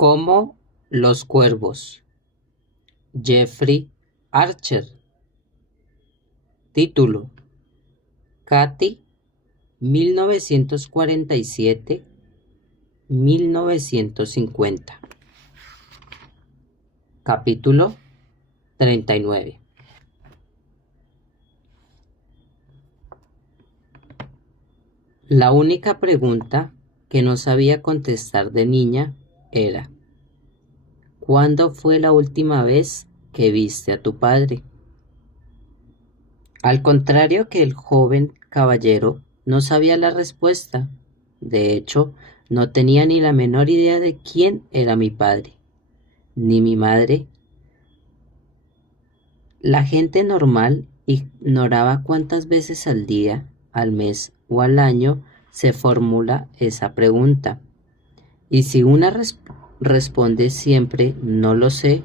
Como los cuervos. Jeffrey Archer. Título: Katy, 1947-1950. Capítulo 39. La única pregunta que no sabía contestar de niña era: ¿cuándo fue la última vez que viste a tu padre? Al contrario que el joven caballero, no sabía la respuesta. De hecho, no tenía ni la menor idea de quién era mi padre, ni mi madre. La gente normal ignoraba cuántas veces al día, al mes o al año se formula esa pregunta. Y si una responde siempre no lo sé,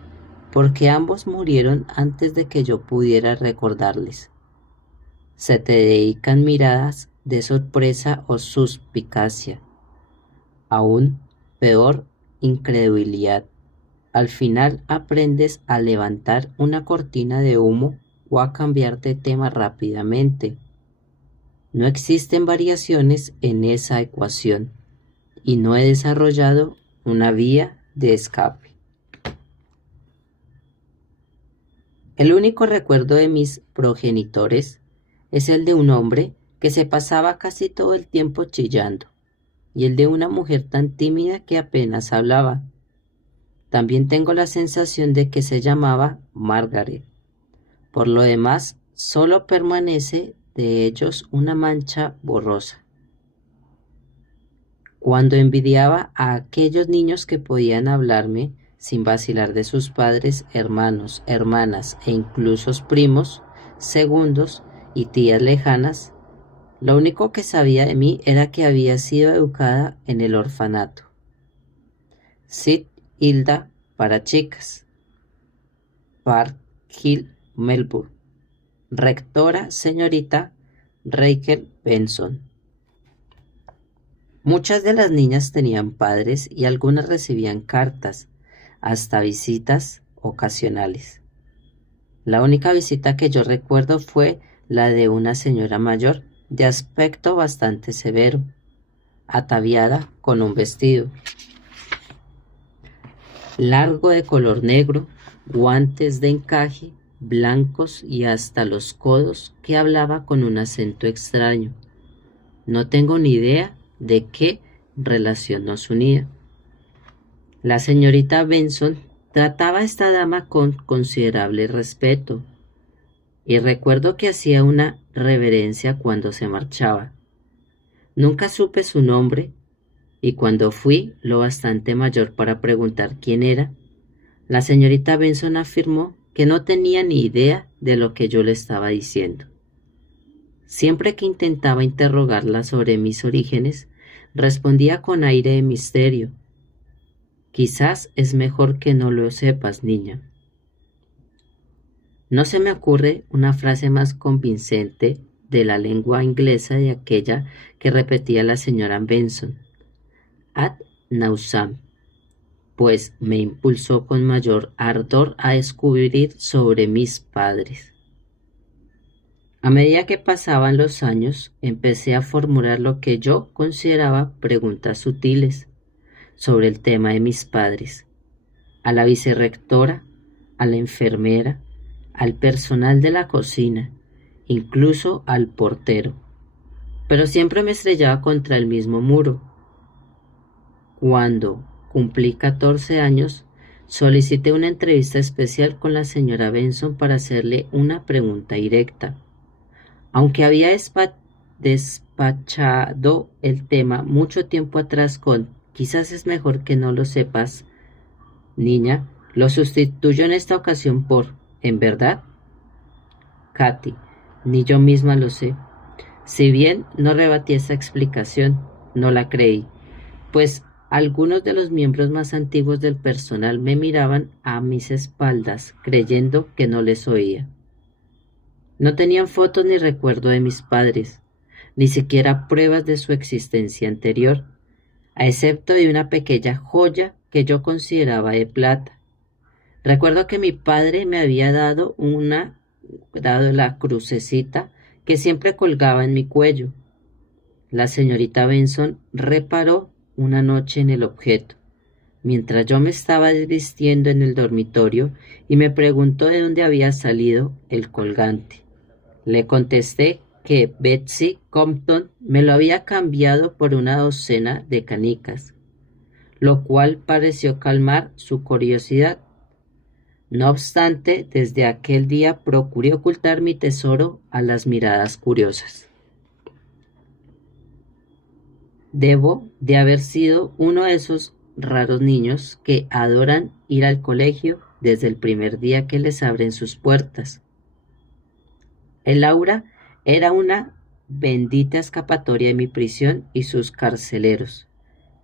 porque ambos murieron antes de que yo pudiera recordarles. Se te dedican miradas de sorpresa o suspicacia. Aún peor, incredulidad. Al final aprendes a levantar una cortina de humo o a cambiar de tema rápidamente. No existen variaciones en esa ecuación y no he desarrollado una vía de escape. El único recuerdo de mis progenitores es el de un hombre que se pasaba casi todo el tiempo chillando, y el de una mujer tan tímida que apenas hablaba. También tengo la sensación de que se llamaba Margaret. Por lo demás, solo permanece de ellos una mancha borrosa. Cuando envidiaba a aquellos niños que podían hablarme sin vacilar de sus padres, hermanos, hermanas e incluso primos, segundos y tías lejanas, lo único que sabía de mí era que había sido educada en el orfanato. Sid Hilda para chicas. Park Hill, Melbourne. Rectora señorita Rachel Benson. Muchas de las niñas tenían padres y algunas recibían cartas, hasta visitas ocasionales. La única visita que yo recuerdo fue la de una señora mayor, de aspecto bastante severo, ataviada con un vestido largo de color negro, guantes de encaje, blancos y hasta los codos, que hablaba con un acento extraño. No tengo ni idea de qué relación nos unía. La señorita Benson trataba a esta dama con considerable respeto, y recuerdo que hacía una reverencia cuando se marchaba. Nunca supe su nombre, y cuando fui lo bastante mayor para preguntar quién era, la señorita Benson afirmó que no tenía ni idea de lo que yo le estaba diciendo. Siempre que intentaba interrogarla sobre mis orígenes, respondía con aire de misterio: quizás es mejor que no lo sepas, niña. No se me ocurre una frase más convincente de la lengua inglesa de aquella que repetía la señora Benson, ad nauseam, pues me impulsó con mayor ardor a descubrir sobre mis padres. A medida que pasaban los años, empecé a formular lo que yo consideraba preguntas sutiles sobre el tema de mis padres, a la vicerrectora, a la enfermera, al personal de la cocina, incluso al portero, pero siempre me estrellaba contra el mismo muro. Cuando cumplí 14 años, solicité una entrevista especial con la señora Benson para hacerle una pregunta directa. Aunque había despachado el tema mucho tiempo atrás con «quizás es mejor que no lo sepas, niña», lo sustituyo en esta ocasión por «¿en verdad?» Katy, ni yo misma lo sé. Si bien no rebatí esa explicación, no la creí, pues algunos de los miembros más antiguos del personal me miraban a mis espaldas, creyendo que no les oía. No tenían fotos ni recuerdo de mis padres, ni siquiera pruebas de su existencia anterior, a excepto de una pequeña joya que yo consideraba de plata. Recuerdo que mi padre me había dado la crucecita que siempre colgaba en mi cuello. La señorita Benson reparó una noche en el objeto, mientras yo me estaba desvistiendo en el dormitorio, y me preguntó de dónde había salido el colgante. Le contesté que Betsy Compton me lo había cambiado por una docena de canicas, lo cual pareció calmar su curiosidad. No obstante, desde aquel día procuré ocultar mi tesoro a las miradas curiosas. Debo de haber sido uno de esos raros niños que adoran ir al colegio desde el primer día que les abren sus puertas. El aula era una bendita escapatoria de mi prisión y sus carceleros.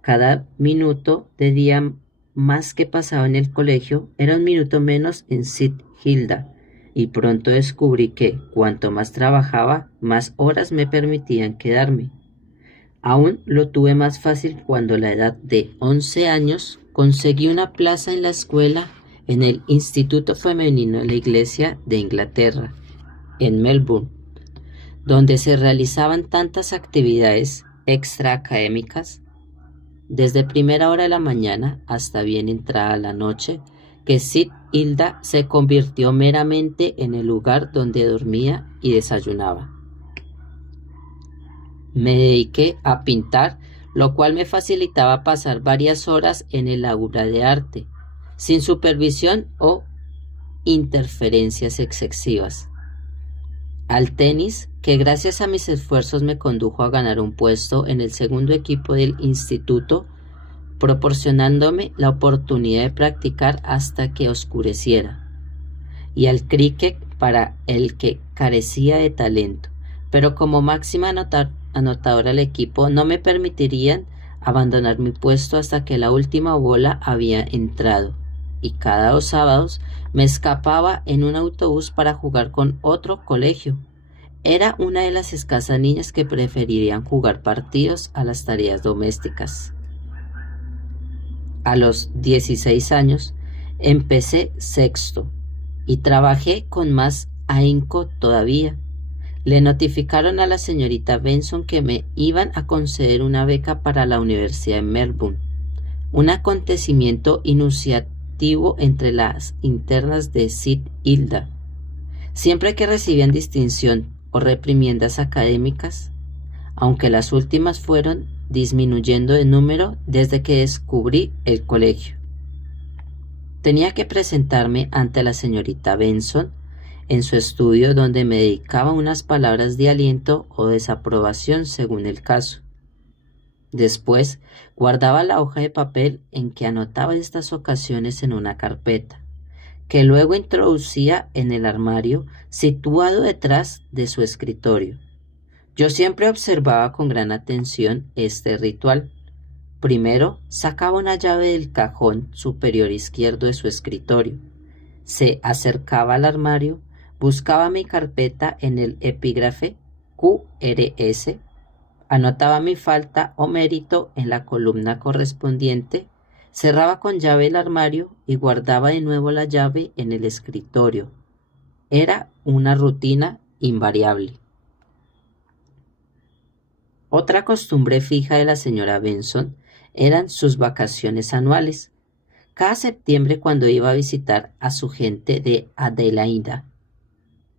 Cada minuto de día más que pasaba en el colegio era un minuto menos en St. Hilda, y pronto descubrí que, cuanto más trabajaba, más horas me permitían quedarme. Aún lo tuve más fácil cuando a la edad de 11 años conseguí una plaza en la escuela en el Instituto Femenino de la Iglesia de Inglaterra, en Melbourne, donde se realizaban tantas actividades extraacadémicas, desde primera hora de la mañana hasta bien entrada la noche, que St. Hilda se convirtió meramente en el lugar donde dormía y desayunaba. Me dediqué a pintar, lo cual me facilitaba pasar varias horas en el aula de arte, sin supervisión o interferencias excesivas. Al tenis, que gracias a mis esfuerzos me condujo a ganar un puesto en el segundo equipo del instituto, proporcionándome la oportunidad de practicar hasta que oscureciera, y al cricket, para el que carecía de talento, pero como máxima anotadora del equipo no me permitirían abandonar mi puesto hasta que la última bola había entrado, y cada 2 sábados me escapaba en un autobús para jugar con otro colegio. Era una de las escasas niñas que preferirían jugar partidos a las tareas domésticas. A los 16 años empecé sexto y trabajé con más ahínco todavía. Le notificaron a la señorita Benson que me iban a conceder una beca para la Universidad de Melbourne, un acontecimiento iniciático entre las internas de St. Hilda. Siempre que recibían distinción o reprimendas académicas, aunque las últimas fueron disminuyendo de número desde que descubrí el colegio, tenía que presentarme ante la señorita Benson en su estudio, donde me dedicaba unas palabras de aliento o desaprobación según el caso. Después guardaba la hoja de papel en que anotaba estas ocasiones en una carpeta, que luego introducía en el armario situado detrás de su escritorio. Yo siempre observaba con gran atención este ritual. Primero sacaba una llave del cajón superior izquierdo de su escritorio, se acercaba al armario, buscaba mi carpeta en el epígrafe QRS, anotaba mi falta o mérito en la columna correspondiente, cerraba con llave el armario y guardaba de nuevo la llave en el escritorio. Era una rutina invariable. Otra costumbre fija de la señora Benson eran sus vacaciones anuales. Cada septiembre, cuando iba a visitar a su gente de Adelaida.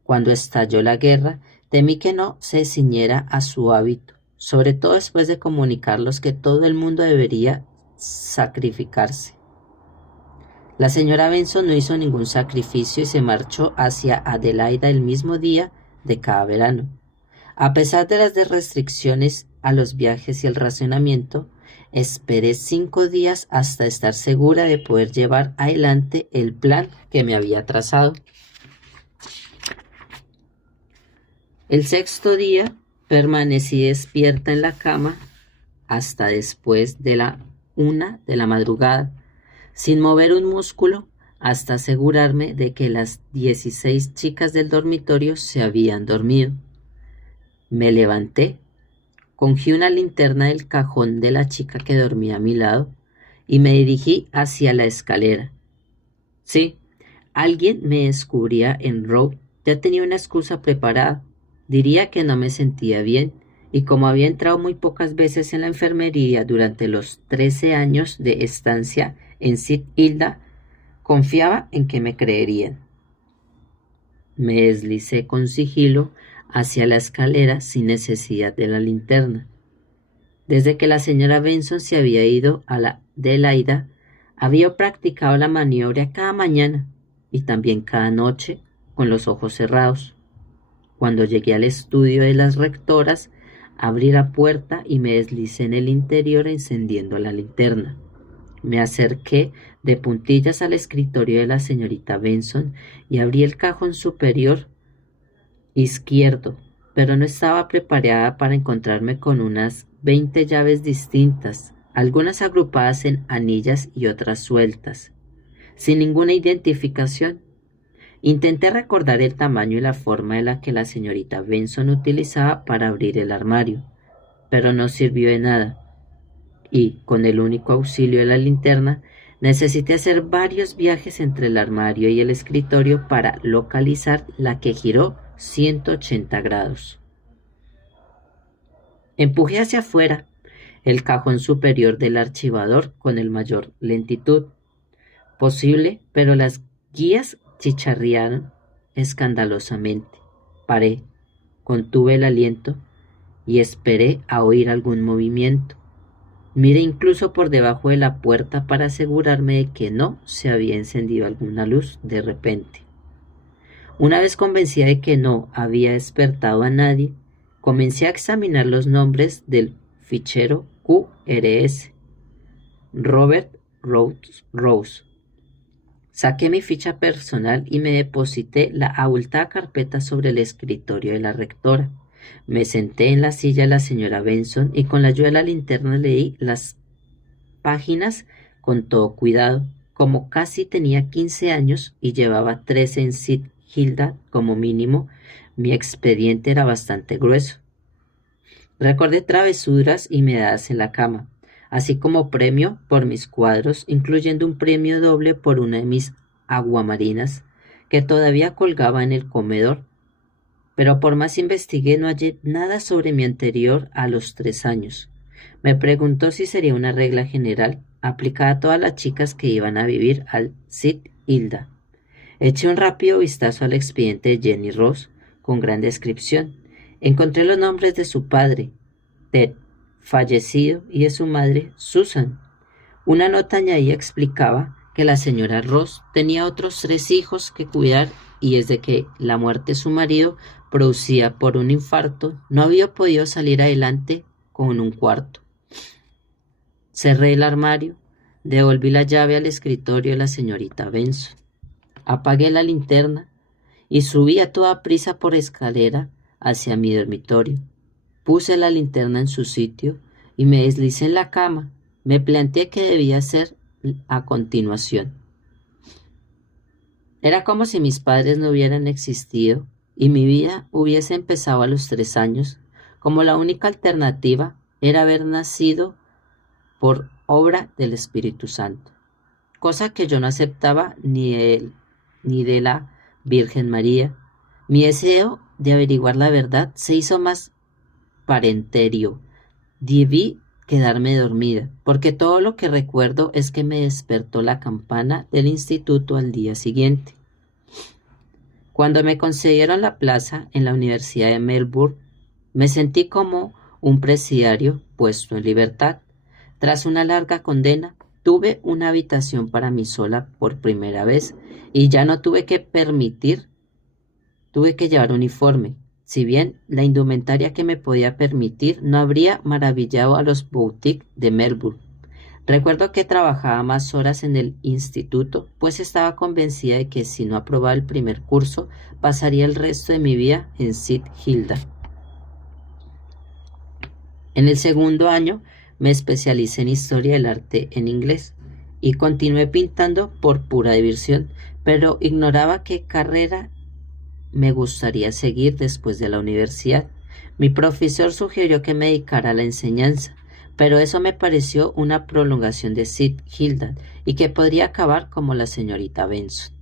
Cuando estalló la guerra, temí que no se ciñera a su hábito, sobre todo después de comunicarlos que todo el mundo debería sacrificarse. La señora Benson no hizo ningún sacrificio y se marchó hacia Adelaida el mismo día de cada verano. A pesar de las restricciones a los viajes y el racionamiento, esperé 5 días hasta estar segura de poder llevar adelante el plan que me había trazado. El 6º día permanecí despierta en la cama hasta después de la 1 de la madrugada, sin mover un músculo, hasta asegurarme de que las 16 chicas del dormitorio se habían dormido. Me levanté, Cogí una linterna del cajón de la chica que dormía a mi lado y me dirigí hacia la escalera. Sí, alguien me descubría en Row. Ya tenía una excusa preparada. Diría que no me sentía bien, y como había entrado muy pocas veces en la enfermería durante los 13 años de estancia en St. Hilda, confiaba en que me creerían. Me deslicé con sigilo hacia la escalera sin necesidad de la linterna. Desde que la señora Benson se había ido a la Adelaida, había practicado la maniobra cada mañana y también cada noche con los ojos cerrados. Cuando llegué al estudio de las rectoras, abrí la puerta y me deslicé en el interior encendiendo la linterna. Me acerqué de puntillas al escritorio de la señorita Benson y abrí el cajón superior izquierdo, pero no estaba preparada para encontrarme con unas 20 llaves distintas, algunas agrupadas en anillas y otras sueltas, sin ninguna identificación. Intenté recordar el tamaño y la forma de la que la señorita Benson utilizaba para abrir el armario, pero no sirvió de nada, y, con el único auxilio de la linterna, necesité hacer varios viajes entre el armario y el escritorio para localizar la que giró 180 grados. Empujé hacia afuera el cajón superior del archivador con el mayor lentitud posible, pero las guías chicharrearon escandalosamente. Paré, contuve el aliento y esperé a oír algún movimiento. Miré incluso por debajo de la puerta para asegurarme de que no se había encendido alguna luz de repente. Una vez convencida de que no había despertado a nadie, comencé a examinar los nombres del fichero QRS. Robert Rose. Saqué mi ficha personal y me deposité la abultada carpeta sobre el escritorio de la rectora. Me senté en la silla de la señora Benson y con la ayuda de la linterna leí las páginas con todo cuidado. Como casi tenía 15 años y llevaba 13 en St. Hilda como mínimo, mi expediente era bastante grueso. Recordé travesuras y medadas en la cama, así como premio por mis cuadros, incluyendo un premio doble por una de mis aguamarinas que todavía colgaba en el comedor. Pero por más investigué, no hallé nada sobre mi anterior a los 3 años. Me preguntó si sería una regla general aplicada a todas las chicas que iban a vivir al St. Hilda. Eché un rápido vistazo al expediente de Jenny Ross con gran descripción. Encontré los nombres de su padre, Ted, fallecido, y de su madre, Susan. Una nota añadida explicaba que la señora Ross tenía otros 3 hijos que cuidar y desde que la muerte de su marido, producida por un infarto, no había podido salir adelante con un cuarto. Cerré el armario, devolví la llave al escritorio de la señorita Benson. Apagué la linterna y subí a toda prisa por escalera hacia mi dormitorio. Puse la linterna en su sitio y me deslicé en la cama. Me planteé qué debía hacer a continuación. Era como si mis padres no hubieran existido y mi vida hubiese empezado a los 3 años, como la única alternativa era haber nacido por obra del Espíritu Santo, cosa que yo no aceptaba ni de la Virgen María. Mi deseo de averiguar la verdad se hizo más parenterio. Debí quedarme dormida, porque todo lo que recuerdo es que me despertó la campana del instituto al día siguiente. Cuando me concedieron la plaza en la Universidad de Melbourne, me sentí como un presidiario puesto en libertad. Tras una larga condena, tuve una habitación para mí sola por primera vez y ya no tuve que llevar uniforme. Si bien la indumentaria que me podía permitir no habría maravillado a los boutiques de Melbourne. Recuerdo que trabajaba más horas en el instituto, pues estaba convencida de que si no aprobaba el primer curso, pasaría el resto de mi vida en St. Hilda. En el segundo año me especialicé en historia del arte en inglés y continué pintando por pura diversión, pero ignoraba qué carrera me gustaría seguir después de la universidad. Mi profesor sugirió que me dedicara a la enseñanza, pero eso me pareció una prolongación de Sid Hildad y que podría acabar como la señorita Benson.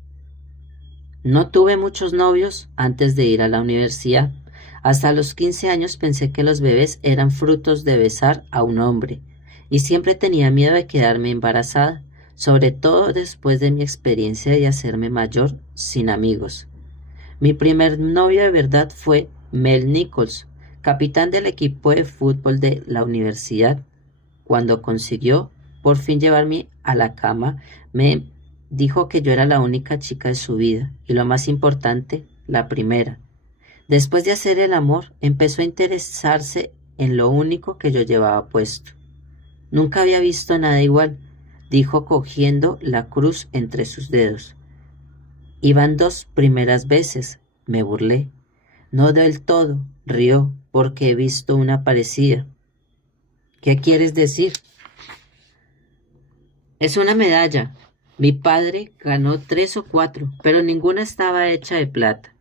No tuve muchos novios antes de ir a la universidad. Hasta los 15 años pensé que los bebés eran frutos de besar a un hombre, y siempre tenía miedo de quedarme embarazada, sobre todo después de mi experiencia de hacerme mayor sin amigos. Mi primer novio de verdad fue Mel Nichols, capitán del equipo de fútbol de la universidad. Cuando consiguió por fin llevarme a la cama, me dijo que yo era la única chica de su vida y, lo más importante, la primera. Después de hacer el amor, empezó a interesarse en lo único que yo llevaba puesto. Nunca había visto nada igual, dijo cogiendo la cruz entre sus dedos. Iban 2 primeras veces, me burlé. No del todo, rió, porque he visto una parecida. ¿Qué quieres decir? Es una medalla. Mi padre ganó 3 o 4, pero ninguna estaba hecha de plata.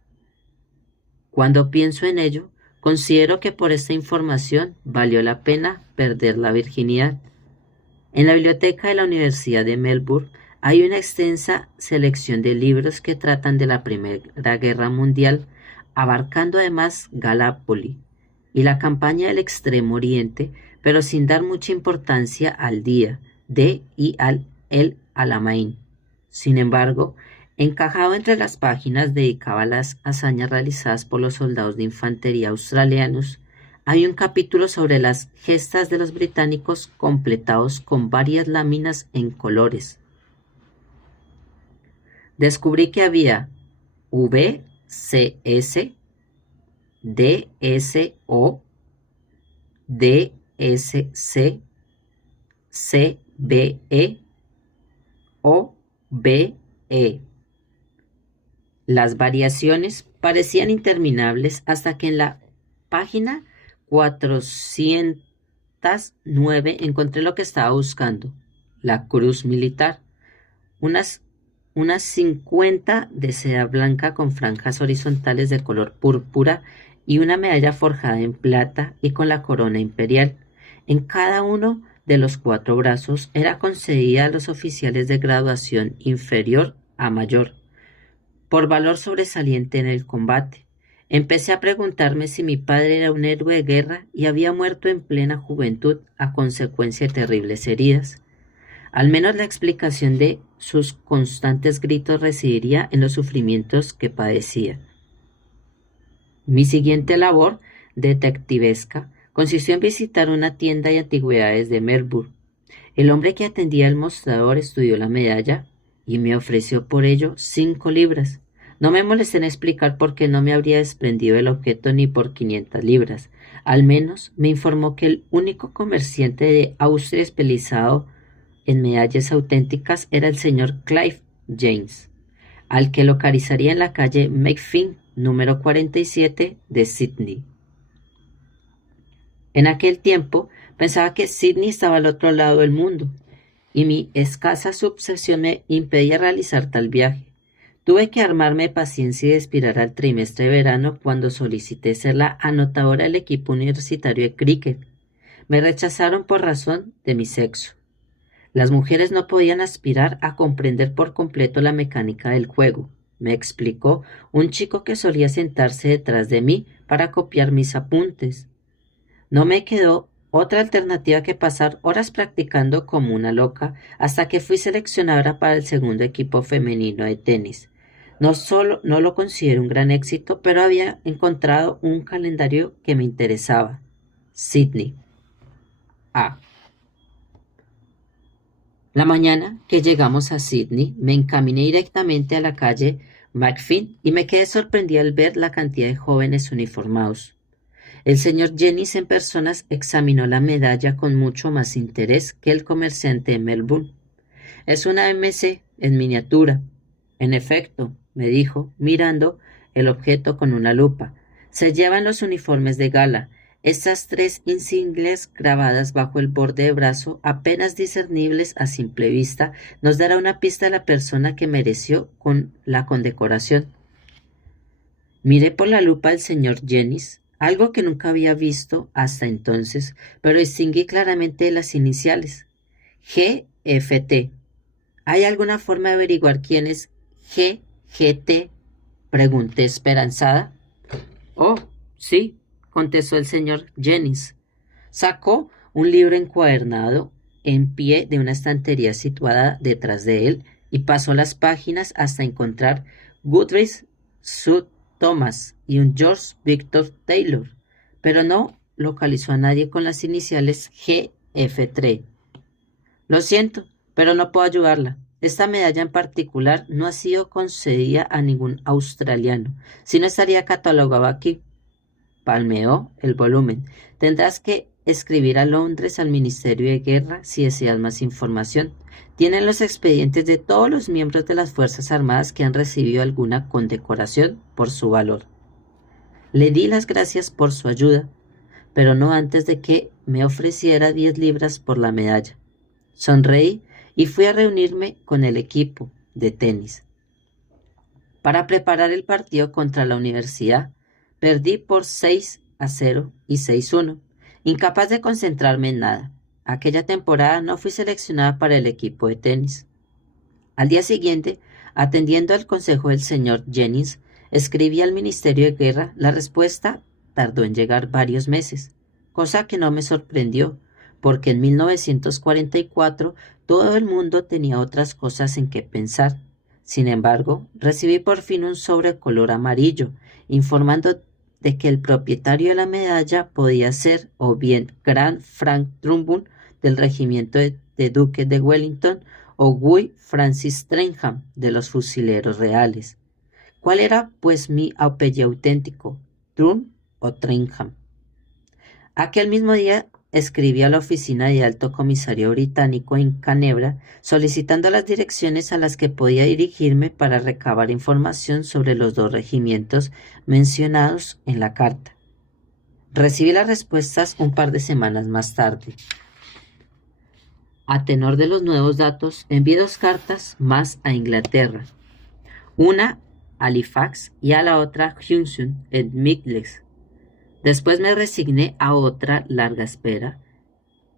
Cuando pienso en ello, considero que por esta información valió la pena perder la virginidad. En la biblioteca de la Universidad de Melbourne hay una extensa selección de libros que tratan de la Primera Guerra Mundial, abarcando además Galípoli y la campaña del Extremo Oriente, pero sin dar mucha importancia al día de y al El Alamein. Sin embargo, encajado entre las páginas dedicadas a las hazañas realizadas por los soldados de infantería australianos, hay un capítulo sobre las gestas de los británicos completados con varias láminas en colores. Descubrí que había VCS, DSO, DSC, CBE, OBE. Las variaciones parecían interminables hasta que en la página 409 encontré lo que estaba buscando: la cruz militar, unas 50 de seda blanca con franjas horizontales de color púrpura y una medalla forjada en plata y con la corona imperial. En cada uno de los 4 brazos era concedida a los oficiales de graduación inferior a mayor, por valor sobresaliente en el combate. Empecé a preguntarme si mi padre era un héroe de guerra y había muerto en plena juventud a consecuencia de terribles heridas. Al menos la explicación de sus constantes gritos residiría en los sufrimientos que padecía. Mi siguiente labor detectivesca consistió en visitar una tienda de antigüedades de Melbourne. El hombre que atendía el mostrador estudió la medalla y me ofreció por ello 5 libras. No me molesté en explicar por qué no me habría desprendido el objeto ni por 500 libras. Al menos me informó que el único comerciante de Austria especializado en medallas auténticas era el señor Clive James, al que localizaría en la calle Macfin, número 47 de Sydney. En aquel tiempo pensaba que Sydney estaba al otro lado del mundo, y mi escasa subsesión me impedía realizar tal viaje. Tuve que armarme de paciencia y aspirar al trimestre de verano cuando solicité ser la anotadora del equipo universitario de cricket. Me rechazaron por razón de mi sexo. Las mujeres no podían aspirar a comprender por completo la mecánica del juego, me explicó un chico que solía sentarse detrás de mí para copiar mis apuntes. No me quedó otra alternativa que pasar horas practicando como una loca hasta que fui seleccionada para el segundo equipo femenino de tenis. No lo considero un gran éxito, pero había encontrado un calendario que me interesaba. Sydney. A. La mañana que llegamos a Sydney, me encaminé directamente a la calle Macfin y me quedé sorprendida al ver la cantidad de jóvenes uniformados. El señor Jennings en persona examinó la medalla con mucho más interés que el comerciante de Melbourne. Es una MC en miniatura. En efecto, me dijo, mirando el objeto con una lupa. Se llevan los uniformes de gala. Estas 3 insignias grabadas bajo el borde de brazo, apenas discernibles a simple vista, nos dará una pista de la persona que mereció con la condecoración. Miré por la lupa al señor Jennings. algo que nunca había visto hasta entonces, pero distinguí claramente las iniciales. GFT. ¿Hay alguna forma de averiguar quién es GGT? Pregunté esperanzada. Oh, sí, contestó el señor Jennings. Sacó un libro encuadernado en pie de una estantería situada detrás de él y pasó las páginas hasta encontrar Goodrich Sue Thomas y un George Victor Taylor, pero no localizó a nadie con las iniciales GF3. Lo siento, pero no puedo ayudarla. Esta medalla en particular no ha sido concedida a ningún australiano, si no estaría catalogado aquí. Palmeó el volumen. Tendrás que escribir a Londres al Ministerio de Guerra si deseas más información. Tienen los expedientes de todos los miembros de las Fuerzas Armadas que han recibido alguna condecoración por su valor. Le di las gracias por su ayuda, pero no antes de que me ofreciera 10 libras por la medalla. Sonreí y fui a reunirme con el equipo de tenis. Para preparar el partido contra la universidad, perdí por 6-0 y 6-1, incapaz de concentrarme en nada. Aquella temporada no fui seleccionada para el equipo de tenis. Al día siguiente, atendiendo al consejo del señor Jennings, escribí al Ministerio de Guerra. La respuesta tardó en llegar varios meses, cosa que no me sorprendió, porque en 1944 todo el mundo tenía otras cosas en que pensar. Sin embargo, recibí por fin un sobre color amarillo, informando de que el propietario de la medalla podía ser o bien Gran Frank Trumbull del regimiento de Duque de Wellington o Guy Francis Trenham de los Fusileros Reales. ¿Cuál era, pues, mi apellido auténtico, Trump o Trenham? Aquel mismo día escribí a la oficina de alto comisario británico en Canebra solicitando las direcciones a las que podía dirigirme para recabar información sobre los 2 regimientos mencionados en la carta. Recibí las respuestas un par de semanas más tarde. A tenor de los nuevos datos, envié 2 cartas más a Inglaterra, una a Halifax y a la otra a Junction en Midlands. Después me resigné a otra larga espera.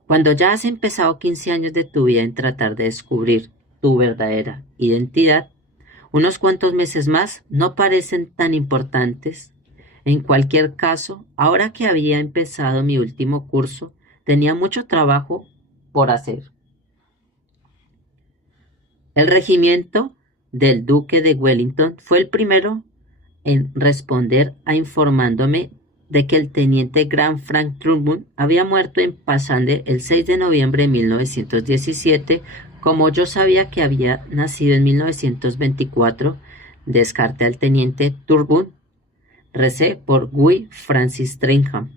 Cuando ya has empezado 15 años de tu vida en tratar de descubrir tu verdadera identidad, unos cuantos meses más no parecen tan importantes. En cualquier caso, ahora que había empezado mi último curso, tenía mucho trabajo por hacer. El regimiento del Duque de Wellington fue el primero en responder informándome de que el teniente Gran Frank Trumbull había muerto en Passande el 6 de noviembre de 1917. Como yo sabía que había nacido en 1924, descarté al teniente Trumbull. Recé por Guy Francis Trenham.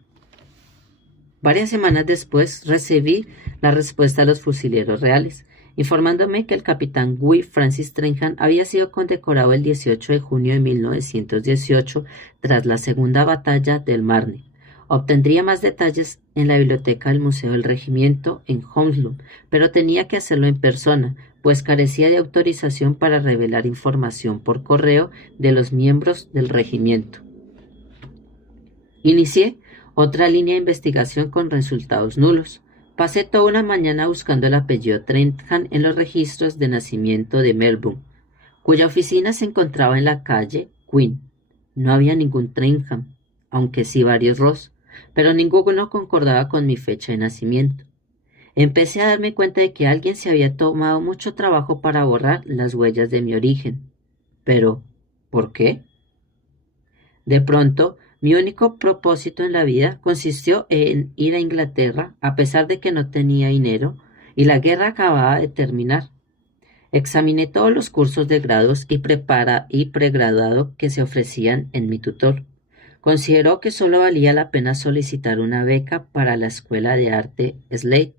Varias semanas después recibí la respuesta de los fusileros reales, informándome que el capitán Guy Francis Trenham había sido condecorado el 18 de junio de 1918 tras la segunda batalla del Marne. Obtendría más detalles en la biblioteca del Museo del Regimiento en Hounslow, pero tenía que hacerlo en persona, pues carecía de autorización para revelar información por correo de los miembros del regimiento. Inicié otra línea de investigación con resultados nulos. Pasé toda una mañana buscando el apellido Trenham en los registros de nacimiento de Melbourne, cuya oficina se encontraba en la calle Queen. No había ningún Trenham, aunque sí varios Ross, pero ninguno concordaba con mi fecha de nacimiento. Empecé a darme cuenta de que alguien se había tomado mucho trabajo para borrar las huellas de mi origen. Pero, ¿por qué? De pronto, mi único propósito en la vida consistió en ir a Inglaterra, a pesar de que no tenía dinero y la guerra acababa de terminar. Examiné todos los cursos de grados y pregraduado que se ofrecían en mi tutor. Consideró que solo valía la pena solicitar una beca para la Escuela de Arte Slade,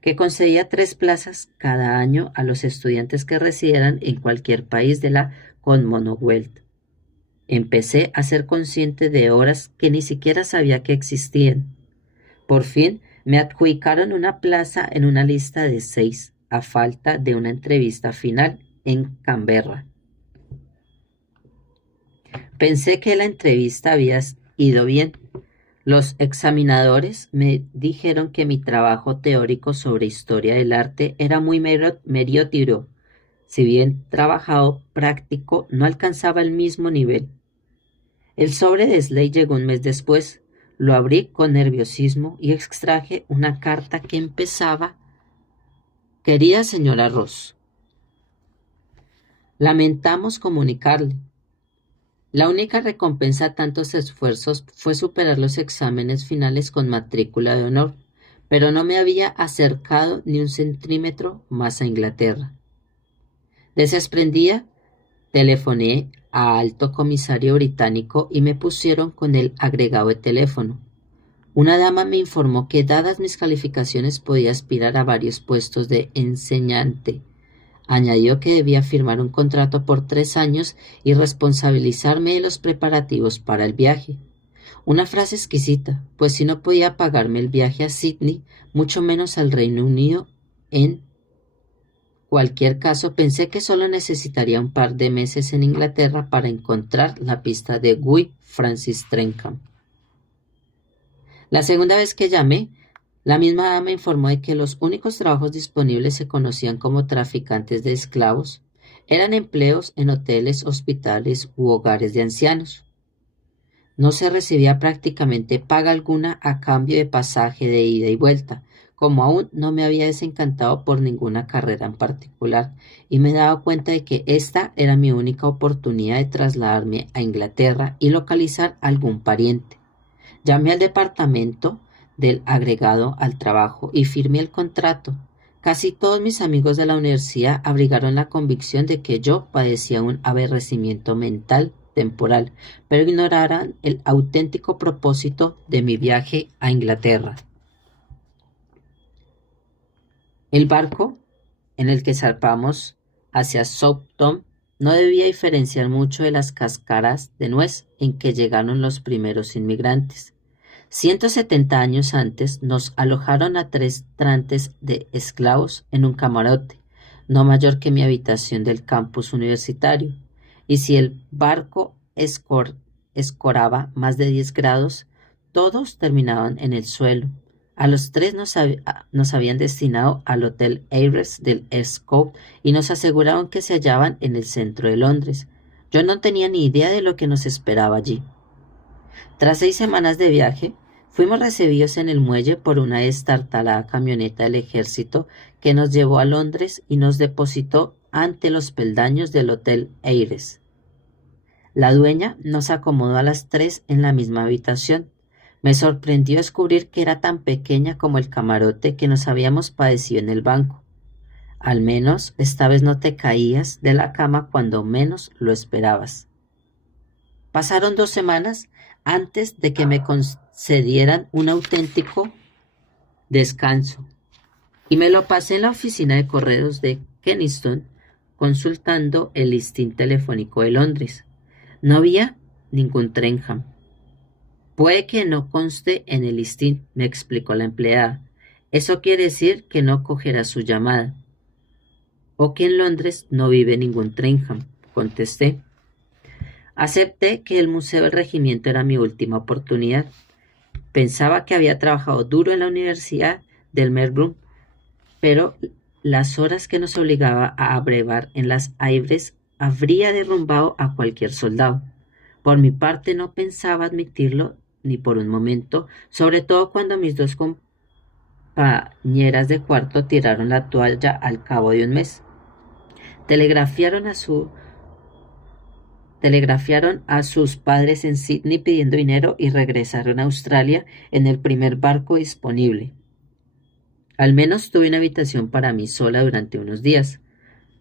que concedía 3 plazas cada año a los estudiantes que residieran en cualquier país de la Commonwealth. Empecé a ser consciente de horas que ni siquiera sabía que existían. Por fin me adjudicaron una plaza en una lista de 6, a falta de una entrevista final en Canberra. Pensé que la entrevista había ido bien, Los examinadores me dijeron que mi trabajo teórico sobre historia del arte era muy meritório. Si bien trabajado práctico, no alcanzaba el mismo nivel. El sobre de Slade llegó un mes después. Lo abrí con nerviosismo y extraje una carta que empezaba: Querida señora Ross, lamentamos comunicarle. La única recompensa a tantos esfuerzos fue superar los exámenes finales con matrícula de honor, pero no me había acercado ni un centímetro más a Inglaterra. Desesprendida, telefoné a alto comisario británico y me pusieron con el agregado de teléfono. Una dama me informó que, dadas mis calificaciones, podía aspirar a varios puestos de enseñante. Añadió que debía firmar un contrato por 3 años y responsabilizarme de los preparativos para el viaje. Una frase exquisita, pues si no podía pagarme el viaje a Sydney, mucho menos al Reino Unido. En cualquier caso, pensé que solo necesitaría un par de meses en Inglaterra para encontrar la pista de Guy Francis Trenkham. La segunda vez que llamé, la misma dama informó de que los únicos trabajos disponibles se conocían como traficantes de esclavos. Eran empleos en hoteles, hospitales u hogares de ancianos. No se recibía prácticamente paga alguna a cambio de pasaje de ida y vuelta. Como aún no me había desencantado por ninguna carrera en particular y me daba cuenta de que esta era mi única oportunidad de trasladarme a Inglaterra y localizar algún pariente. Llamé al departamento del agregado al trabajo y firmé el contrato. Casi todos mis amigos de la universidad abrigaron la convicción de que yo padecía un aborrecimiento mental temporal, pero ignoraran el auténtico propósito de mi viaje a Inglaterra. El barco en el que zarpamos hacia Southampton no debía diferenciar mucho de las cáscaras de nuez en que llegaron los primeros inmigrantes. 170 años antes nos alojaron a 3 trantes de esclavos en un camarote, no mayor que mi habitación del campus universitario, y si el barco escoraba más de 10 grados, todos terminaban en el suelo. A los 3 nos habían destinado al Hotel Ayres del Escort y nos aseguraron que se hallaban en el centro de Londres. Yo no tenía ni idea de lo que nos esperaba allí. Tras 6 semanas de viaje, fuimos recibidos en el muelle por una destartalada camioneta del ejército que nos llevó a Londres y nos depositó ante los peldaños del Hotel Ayres. La dueña nos acomodó a las 3 en la misma habitación. Me sorprendió descubrir que era tan pequeña como el camarote que nos habíamos padecido en el banco. Al menos esta vez no te caías de la cama cuando menos lo esperabas. Pasaron 2 semanas antes de que me concedieran un auténtico descanso, y me lo pasé en la oficina de correos de Kensington consultando el listín telefónico de Londres. No había ningún Trenkham. Puede que no conste en el listín, me explicó la empleada. Eso quiere decir que no cogerá su llamada. O que en Londres no vive ningún Trenkham, contesté. Acepté que el Museo del Regimiento era mi última oportunidad. Pensaba que había trabajado duro en la Universidad del Melbourne, pero las horas que nos obligaba a abrevar en las Ayres habría derrumbado a cualquier soldado. Por mi parte no pensaba admitirlo ni por un momento, sobre todo cuando mis 2 compañeras de cuarto tiraron la toalla al cabo de un mes. Telegrafiaron a sus padres en Sydney pidiendo dinero y regresaron a Australia en el primer barco disponible. Al menos tuve una habitación para mí sola durante unos días.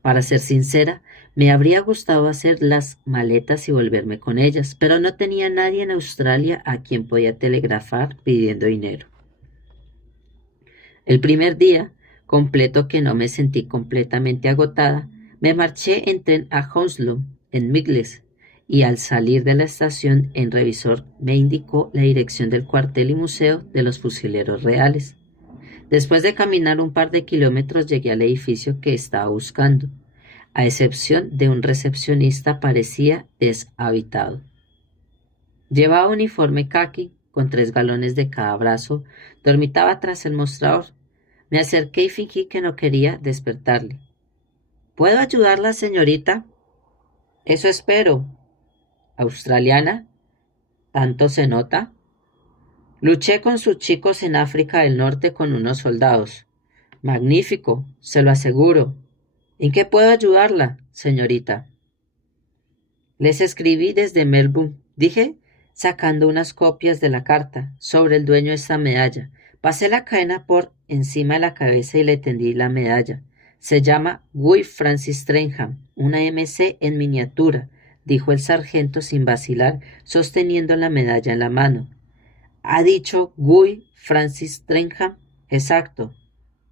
Para ser sincera, me habría gustado hacer las maletas y volverme con ellas, pero no tenía nadie en Australia a quien podía telegrafar pidiendo dinero. El primer día, completo que no me sentí completamente agotada, me marché en tren a Hounslow, en Migles, y al salir de la estación, el revisor me indicó la dirección del cuartel y museo de los fusileros reales. Después de caminar un par de kilómetros llegué al edificio que estaba buscando. A excepción de un recepcionista, parecía deshabitado. Llevaba uniforme caqui con 3 galones de cada brazo, dormitaba tras el mostrador. Me acerqué y fingí que no quería despertarle. ¿Puedo ayudarla, señorita? Eso espero. ¿Australiana? ¿Tanto se nota? Luché con sus chicos en África del Norte con unos soldados. Magnífico, se lo aseguro. ¿En qué puedo ayudarla, señorita? Les escribí desde Melbourne, dije, sacando unas copias de la carta sobre el dueño de esta medalla. Pasé la cadena por encima de la cabeza y le tendí la medalla. Se llama Guy Francis Trenham, una MC en miniatura, dijo el sargento sin vacilar, sosteniendo la medalla en la mano. ¿Ha dicho Guy Francis Trenham? Exacto.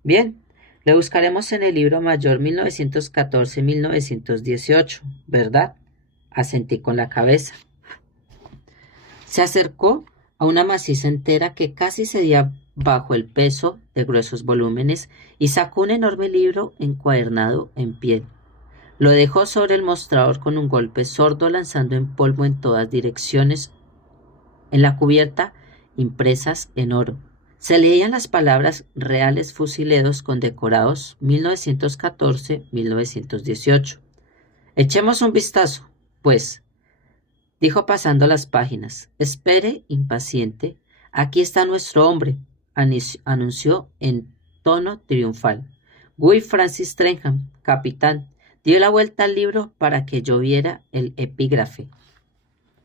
Bien, le buscaremos en el libro mayor 1914-1918, ¿verdad? Asentí con la cabeza. Se acercó a una maciza entera que casi cedía bajo el peso de gruesos volúmenes y sacó un enorme libro encuadernado en piel. Lo dejó sobre el mostrador con un golpe sordo, lanzando en polvo en todas direcciones. En la cubierta, impresas en oro, se leían las palabras Reales Fusileros Condecorados 1914-1918. Echemos un vistazo, pues, dijo pasando las páginas. Espere, impaciente. Aquí está nuestro hombre, anunció en tono triunfal. Guy Francis Trenham, capitán. Dio la vuelta al libro para que yo viera el epígrafe.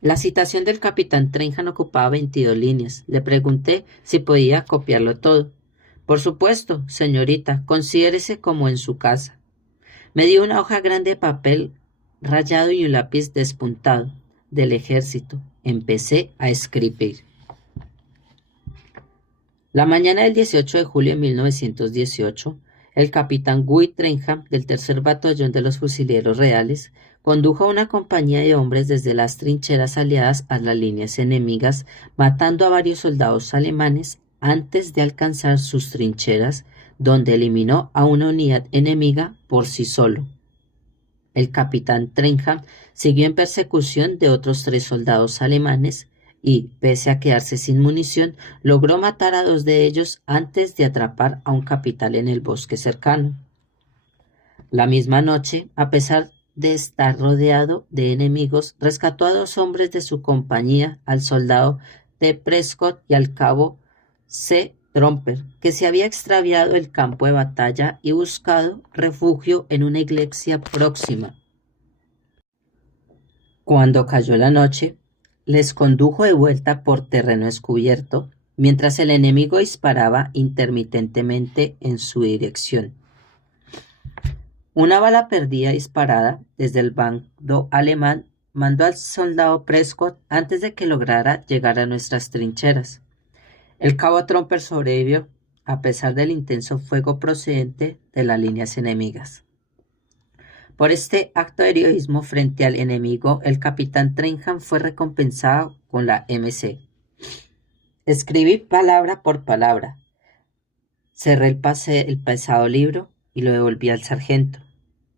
La citación del capitán Trenham ocupaba 22 líneas. Le pregunté si podía copiarlo todo. Por supuesto, señorita, considérese como en su casa. Me dio una hoja grande de papel rayado y un lápiz despuntado del ejército. Empecé a escribir. La mañana del 18 de julio de 1918, el capitán Guy Trenham, del tercer batallón de los fusileros reales, condujo a una compañía de hombres desde las trincheras aliadas a las líneas enemigas, matando a varios soldados alemanes antes de alcanzar sus trincheras, donde eliminó a una unidad enemiga por sí solo. El capitán Trenham siguió en persecución de otros 3 soldados alemanes y, pese a quedarse sin munición, logró matar a 2 de ellos antes de atrapar a un capitán en el bosque cercano. La misma noche, a pesar de estar rodeado de enemigos, rescató a 2 hombres de su compañía, al soldado T. Prescott y al cabo C. Tromper, que se había extraviado el campo de batalla y buscado refugio en una iglesia próxima. Cuando cayó la noche, les condujo de vuelta por terreno descubierto, mientras el enemigo disparaba intermitentemente en su dirección. Una bala perdida disparada desde el bando alemán mandó al soldado Prescott antes de que lograra llegar a nuestras trincheras. El cabo Tromper sobrevivió, a pesar del intenso fuego procedente de las líneas enemigas. Por este acto de heroísmo frente al enemigo, el capitán Trenham fue recompensado con la MC. Escribí palabra por palabra. Cerré el pesado libro y lo devolví al sargento.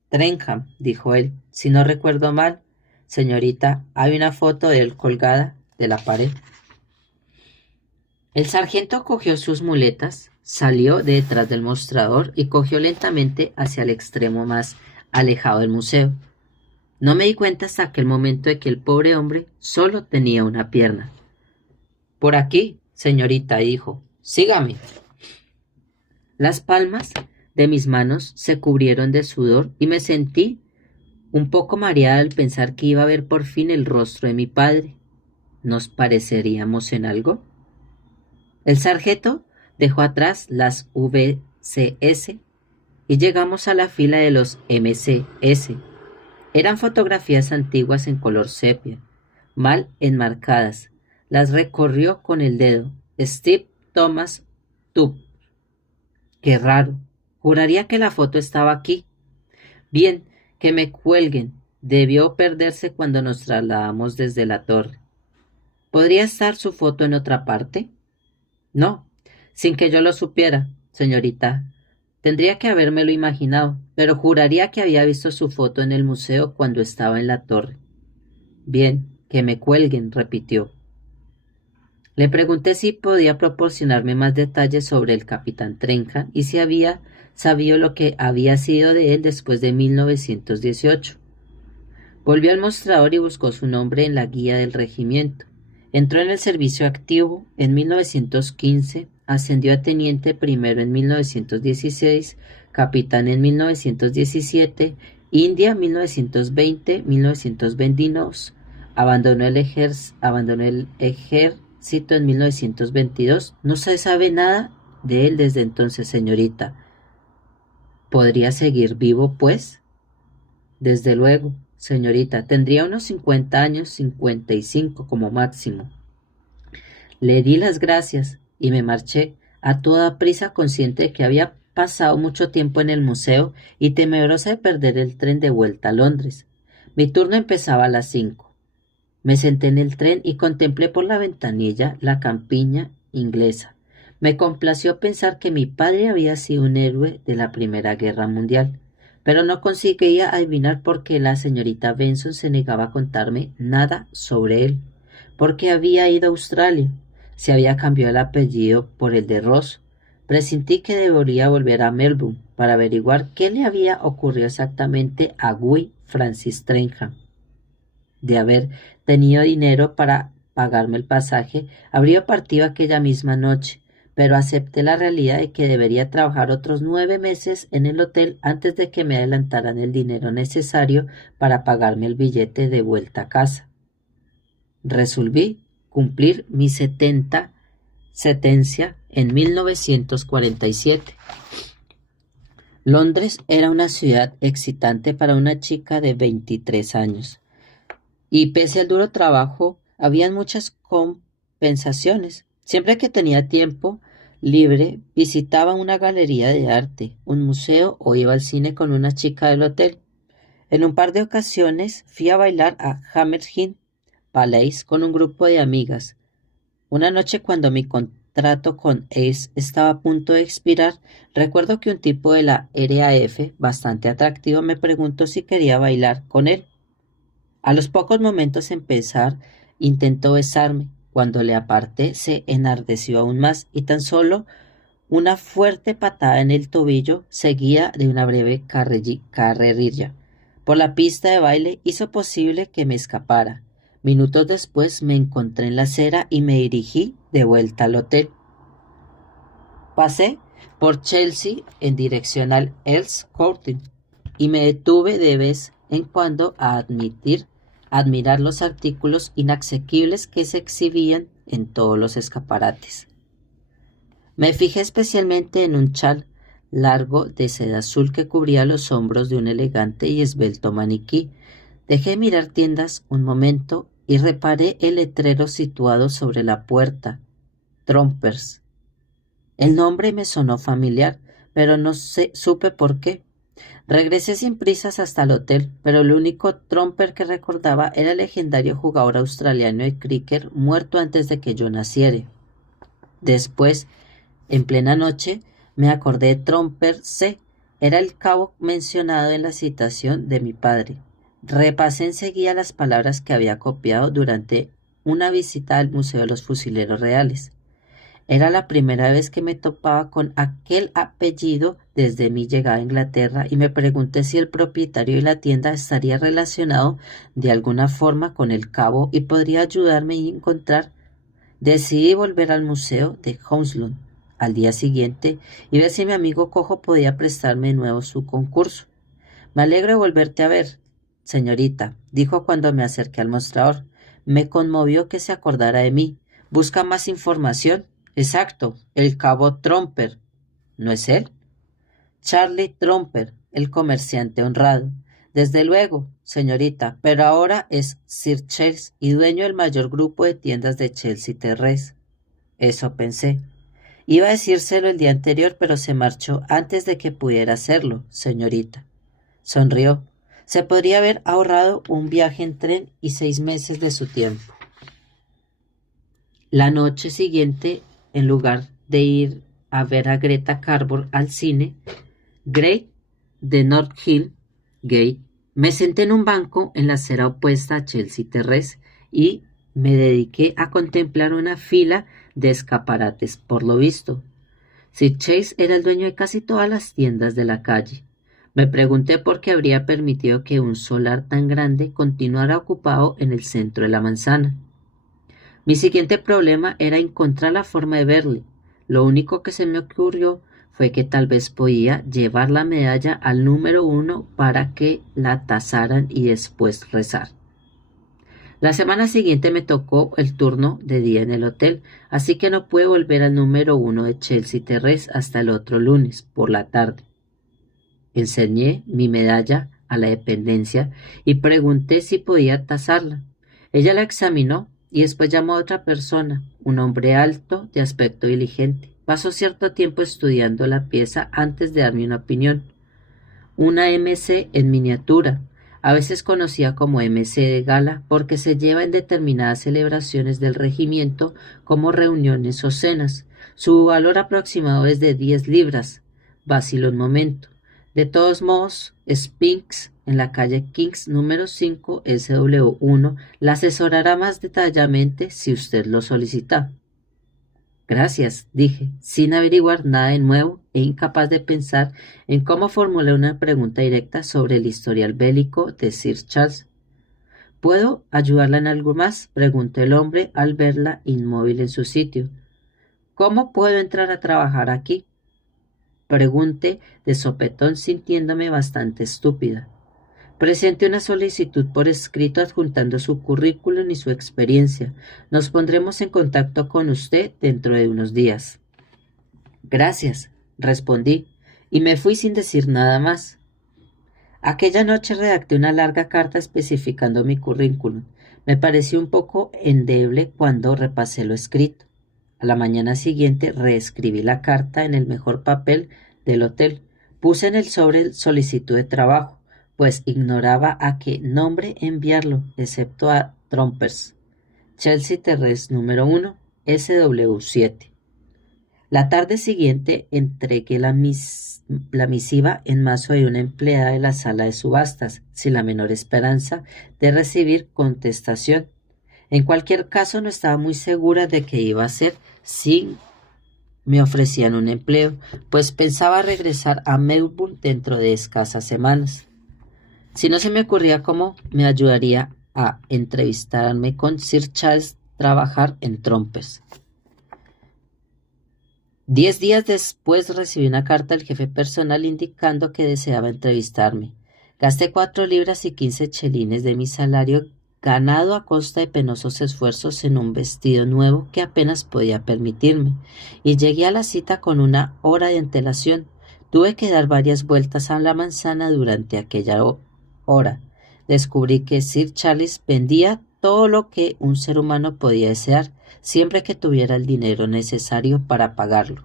Trenham, dijo él, si no recuerdo mal, señorita, hay una foto de él colgada de la pared. El sargento cogió sus muletas, salió de detrás del mostrador y cogió lentamente hacia el extremo más alejado del museo. No me di cuenta hasta aquel momento de que el pobre hombre solo tenía una pierna. Por aquí, señorita, dijo, sígame. Las palmas de mis manos se cubrieron de sudor y me sentí un poco mareada al pensar que iba a ver por fin el rostro de mi padre. ¿Nos pareceríamos en algo? El sargento dejó atrás las VCS y llegamos a la fila de los MCS. Eran fotografías antiguas en color sepia, mal enmarcadas. Las recorrió con el dedo. Steve Thomas Tubb. Qué raro. Juraría que la foto estaba aquí. Bien, que me cuelguen. Debió perderse cuando nos trasladamos desde la torre. ¿Podría estar su foto en otra parte? No, sin que yo lo supiera, señorita. Tendría que habérmelo imaginado, pero juraría que había visto su foto en el museo cuando estaba en la torre. Bien, que me cuelguen, repitió. Le pregunté si podía proporcionarme más detalles sobre el capitán Trencham y si había sabido lo que había sido de él después de 1918. Volvió al mostrador y buscó su nombre en la guía del regimiento. Entró en el servicio activo en 1915, ascendió a teniente primero en 1916, capitán en 1917, India 1920-1922, abandonó el ejército en 1922. No se sabe nada de él desde entonces, señorita. ¿Podría seguir vivo, pues? Desde luego, señorita, tendría unos 50 años, 55 como máximo. Le di las gracias y me marché a toda prisa, consciente de que había pasado mucho tiempo en el museo y temerosa de perder el tren de vuelta a Londres. Mi turno empezaba a las 5. Me senté en el tren y contemplé por la ventanilla la campiña inglesa. Me complació pensar que mi padre había sido un héroe de la Primera Guerra Mundial, pero no conseguía adivinar por qué la señorita Benson se negaba a contarme nada sobre él. ¿Por qué había ido a Australia? Se había cambiado el apellido por el de Ross. Presentí que debería volver a Melbourne para averiguar qué le había ocurrido exactamente a Guy Francis Trencham. De haber tenido dinero para pagarme el pasaje, habría partido aquella misma noche, pero acepté la realidad de que debería trabajar otros 9 meses en el hotel antes de que me adelantaran el dinero necesario para pagarme el billete de vuelta a casa. Resolví cumplir mi sentencia en 1947. Londres era una ciudad excitante para una chica de 23 años. Y pese al duro trabajo, habían muchas compensaciones. Siempre que tenía tiempo libre, visitaba una galería de arte, un museo o iba al cine con una chica del hotel. En un par de ocasiones fui a bailar a Hammersmith Palace con un grupo de amigas. Una noche, cuando mi contrato con Ace estaba a punto de expirar, recuerdo que un tipo de la RAF, bastante atractivo, me preguntó si quería bailar con él. A los pocos momentos de empezar, intentó besarme. Cuando le aparté, se enardeció aún más y tan solo una fuerte patada en el tobillo, seguida de una breve carrerilla por la pista de baile, hizo posible que me escapara. Minutos después me encontré en la acera y me dirigí de vuelta al hotel. Pasé por Chelsea en dirección al Earl's Court y me detuve de vez en cuando a admirar los artículos inasequibles que se exhibían en todos los escaparates. Me fijé especialmente en un chal largo de seda azul que cubría los hombros de un elegante y esbelto maniquí. Dejé mirar tiendas un momento y reparé el letrero situado sobre la puerta, Trompers. El nombre me sonó familiar, pero no supe por qué. Regresé sin prisas hasta el hotel, pero el único tromper que recordaba era el legendario jugador australiano de cricket muerto antes de que yo naciera. Después, en plena noche, me acordé de Tromper C. Era el cabo mencionado en la citación de mi padre. Repasé enseguida las palabras que había copiado durante una visita al Museo de los Fusileros Reales. Era la primera vez que me topaba con aquel apellido desde mi llegada a Inglaterra y me pregunté si el propietario de la tienda estaría relacionado de alguna forma con el cabo y podría ayudarme a encontrar. Decidí volver al museo de Hounslow al día siguiente y ver si mi amigo cojo podía prestarme de nuevo su concurso. Me alegro de volverte a ver, señorita, dijo cuando me acerqué al mostrador. Me conmovió que se acordara de mí. ¿Busca más información? Exacto, el cabo Tromper. ¿No es él? Charlie Tromper, el comerciante honrado. Desde luego, señorita, pero ahora es Sir Charles y dueño del mayor grupo de tiendas de Chelsea Terrace. Eso pensé. Iba a decírselo el día anterior, pero se marchó antes de que pudiera hacerlo, señorita. Sonrió. Se podría haber ahorrado un viaje en tren y 6 meses de su tiempo. La noche siguiente, en lugar de ir a ver a Greta Garbo al cine, Great de North Hill Gate, me senté en un banco en la acera opuesta a Chelsea Terrace y Me dediqué a contemplar una fila de escaparates, por lo visto. Sir Chase era el dueño de casi todas las tiendas de la calle. Me pregunté por qué habría permitido que un solar tan grande continuara ocupado en el centro de la manzana. Mi siguiente problema era encontrar la forma de verle. Lo único que se me ocurrió fue que tal vez podía llevar la medalla al número 1 para que la tasaran y después rezar. La semana siguiente me tocó el turno de día en el hotel, así que no pude volver al número 1 de Chelsea Terrace hasta el otro lunes, por la tarde. Enseñé mi medalla a la dependencia y pregunté si podía tasarla. Ella la examinó y después llamó a otra persona, un hombre alto, de aspecto diligente. Pasó cierto tiempo estudiando la pieza antes de darme una opinión. Una MC en miniatura, a veces conocida como MC de gala, porque se lleva en determinadas celebraciones del regimiento como reuniones o cenas. Su valor aproximado es de 10 libras. Vaciló un momento. De todos modos, Spinks, en la calle Kings número 5 SW1, la asesorará más detalladamente si usted lo solicita. Gracias, dije, sin averiguar nada de nuevo e incapaz de pensar en cómo formular una pregunta directa sobre el historial bélico de Sir Charles. ¿Puedo ayudarla en algo más?, preguntó el hombre al verla inmóvil en su sitio. ¿Cómo puedo entrar a trabajar aquí?, pregunté de sopetón, sintiéndome bastante estúpida. Presente una solicitud por escrito adjuntando su currículum y su experiencia. Nos pondremos en contacto con usted dentro de unos días. Gracias, respondí, y me fui sin decir nada más. Aquella noche redacté una larga carta especificando mi currículum. Me pareció un poco endeble cuando repasé lo escrito. A la mañana siguiente reescribí la carta en el mejor papel del hotel. Puse en el sobre solicitud de trabajo, pues ignoraba a qué nombre enviarlo, excepto a Trumpers, Chelsea Terrace número 1, SW7. La tarde siguiente entregué la misiva en mazo de una empleada de la sala de subastas, sin la menor esperanza de recibir contestación. En cualquier caso, no estaba muy segura de qué iba a hacer si me ofrecían un empleo, pues pensaba regresar a Melbourne dentro de escasas semanas. Si no se me ocurría cómo me ayudaría a entrevistarme con Sir Charles, trabajar en Trumpers. 10 días después recibí una carta del jefe personal indicando que deseaba entrevistarme. Gasté 4 libras y 15 chelines de mi salario, ganado a costa de penosos esfuerzos, en un vestido nuevo que apenas podía permitirme, y llegué a la cita con 1 hora de antelación. Tuve que dar varias vueltas a la manzana durante aquella hora. Descubrí que Sir Charles vendía todo lo que un ser humano podía desear, siempre que tuviera el dinero necesario para pagarlo.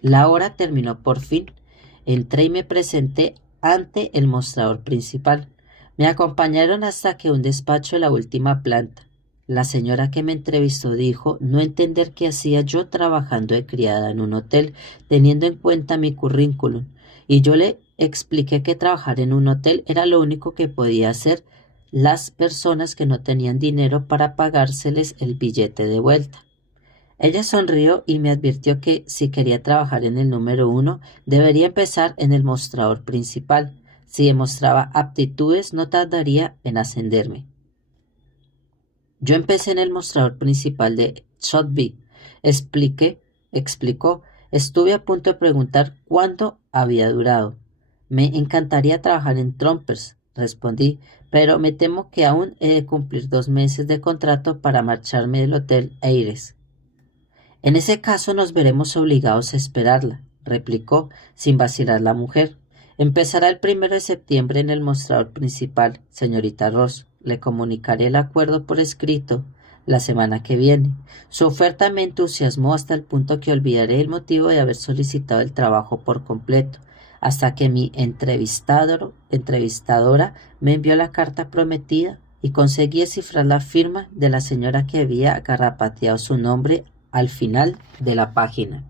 La hora terminó por fin. Entré y me presenté ante el mostrador principal. Me acompañaron hasta que un despacho de la última planta. La señora que me entrevistó dijo no entender qué hacía yo trabajando de criada en un hotel, teniendo en cuenta mi currículum, y yo le expliqué que trabajar en un hotel era lo único que podía hacer las personas que no tenían dinero para pagárseles el billete de vuelta. Ella sonrió y me advirtió que si quería trabajar en el número 1, debería empezar en el mostrador principal. Si demostraba aptitudes, no tardaría en ascenderme. Yo empecé en el mostrador principal de Shotby. Explicó. Estuve a punto de preguntar cuánto había durado. Me encantaría trabajar en Trumpers, respondí, pero me temo que aún he de cumplir 2 meses de contrato para marcharme del Hotel Ayres. En ese caso nos veremos obligados a esperarla, replicó sin vacilar la mujer. Empezará el 1 de septiembre en el mostrador principal, señorita Ross. Le comunicaré el acuerdo por escrito la semana que viene. Su oferta me entusiasmó hasta el punto que olvidaré el motivo de haber solicitado el trabajo por completo, hasta que mi entrevistadora me envió la carta prometida y conseguí descifrar la firma de la señora que había garrapateado su nombre al final de la página.